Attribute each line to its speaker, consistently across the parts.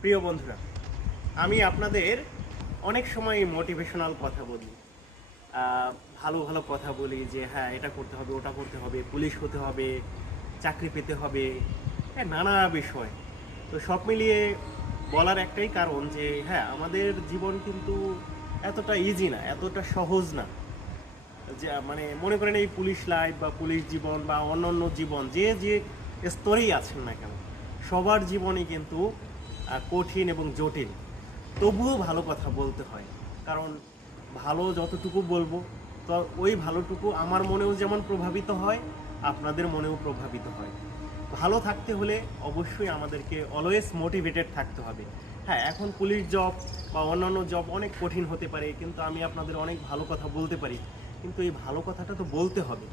Speaker 1: প্রিয় বন্ধুরা, আমি আপনাদের অনেক সময় মোটিভেশনাল কথা বলি। ভালো ভালো কথা বলি যে হ্যাঁ এটা করতে হবে, ওটা করতে হবে পুলিশ হতে হবে, চাকরি পেতে হবে হ্যাঁ নানা বিষয়। তো সব মিলিয়ে বলার একটাই কারণ যে হ্যাঁ আমাদের জীবন কিন্তু এতটা ইজি না, এতটা সহজ না। যে মানে মনে করেন এই পুলিশ লাইফ বা পুলিশ জীবন বা অন্যান্য জীবন, যে যে স্তরেই আছেন না কেন, সবার জীবনই কিন্তু কঠিন এবং জটিল। তবুও ভালো কথা বলতে হয়। কারণ ভালো যতটুকু বলব, তো ওই ভালোটুকু আমার মনেও যেমন প্রভাবিত হয়, আপনাদের মনেও প্রভাবিত হয়। ভালো থাকতে হলে অবশ্যই আমাদেরকে অলওয়েজ মোটিভেটেড থাকতে হবে। হ্যাঁ এখন পুলিশ জব বা অন্যান্য জব অনেক কঠিন হতে পারে, কিন্তু আমি আপনাদের অনেক ভালো কথা বলতে পারি। কিন্তু এই ভালো কথাটা তো বলতে হবে।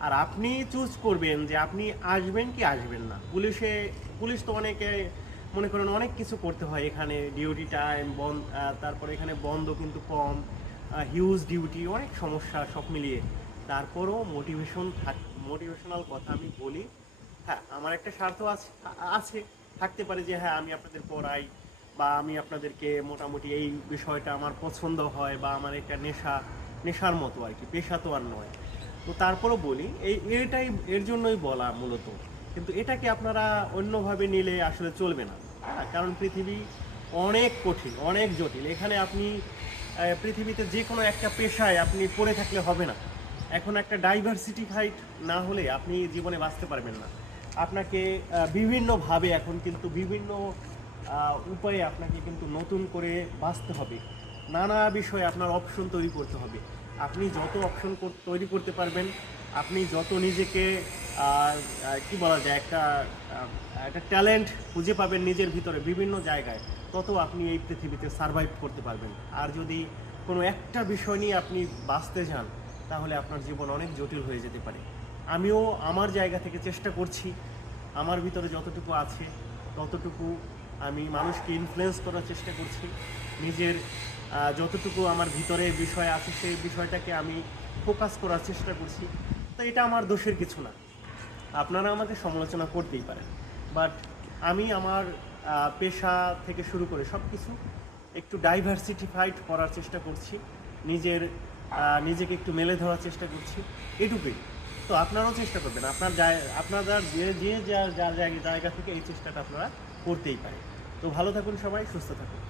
Speaker 1: আর আপনি চুজ করবেন যে আপনি আসবেন কি আসবেন না। পুলিশে, পুলিশ তো অনেকে মনে করেন অনেক কিছু করতে হয়। এখানে ডিউটি টাইম বন্ধ তারপরে এখানে বন্ধ কিন্তু কম হিউজ ডিউটি অনেক সমস্যা সব মিলিয়ে। তারপরও মোটিভেশন থাক মোটিভেশনাল কথা আমি বলি হ্যাঁ আমার একটা স্বার্থ আছে আছে, থাকতে পারে যে হ্যাঁ আমি আপনাদের পড়াই বা আমি আপনাদেরকে মোটামুটি এই বিষয়টা আমার পছন্দ হয় বা আমার একটা নেশা, নেশার মতো আর কি, পেশা তো আর নয়। তো তারপরও বলি, এই এটাই, এর জন্যই বলা মূলত। কিন্তু এটাকে আপনারা অন্যভাবে নিলে আসলে চলবে না। কারণ পৃথিবী অনেক কঠিন, অনেক জটিল। এখানে আপনি পৃথিবীতে যে কোনো একটা পেশায় আপনি পড়ে থাকলে হবে না। এখন একটা ডাইভার্সিটি ফাইট না হলে আপনি জীবনে বাঁচতে পারবেন না। আপনাকে বিভিন্নভাবে এখন কিন্তু বিভিন্ন উপায়ে আপনাকে কিন্তু নতুন করে বাঁচতে হবে। নানা বিষয়ে আপনার অপশন তৈরি করতে হবে। আপনি যত অপশন তৈরি করতে পারবেন, আপনি যত নিজেকে কি বলা যায়, একটা একটা ট্যালেন্ট খুঁজে পাবেন নিজের ভিতরে বিভিন্ন জায়গায়। তত আপনি এই পৃথিবীতে সারভাইভ করতে পারবেন। আর যদি কোনো একটা বিষয় নিয়ে আপনি বাঁচতে যান, তাহলে আপনার জীবন অনেক জটিল হয়ে যেতে পারে। আমিও আমার জায়গা থেকে চেষ্টা করছি। আমার ভিতরে যতটুকু আছে, ততটুকু আমি মানুষকে ইনফ্লুয়েন্স করার চেষ্টা করছি। নিজের যতটুকু আমার ভিতরে বিষয় আছে, সেই বিষয়টাকে আমি ফোকাস করার চেষ্টা করছি। তো এটা আমার দোষের কিছু না। আপনারা আমাকে সমালোচনা করতেই পারেন। বাট আমি আমার পেশা থেকে শুরু করে সব কিছু একটু ডাইভার্সিটিফাইড করার চেষ্টা করছি। নিজের নিজেকে একটু মেলে ধরার চেষ্টা করছি। এটুকুই। তো আপনারাও চেষ্টা করবেন। আপনার আপনারা যে যে, জায়গা জায়গা থেকে এই চেষ্টাটা আপনারা করতেই পারেন। তো ভালো থাকুন সবাই, সুস্থ থাকুন।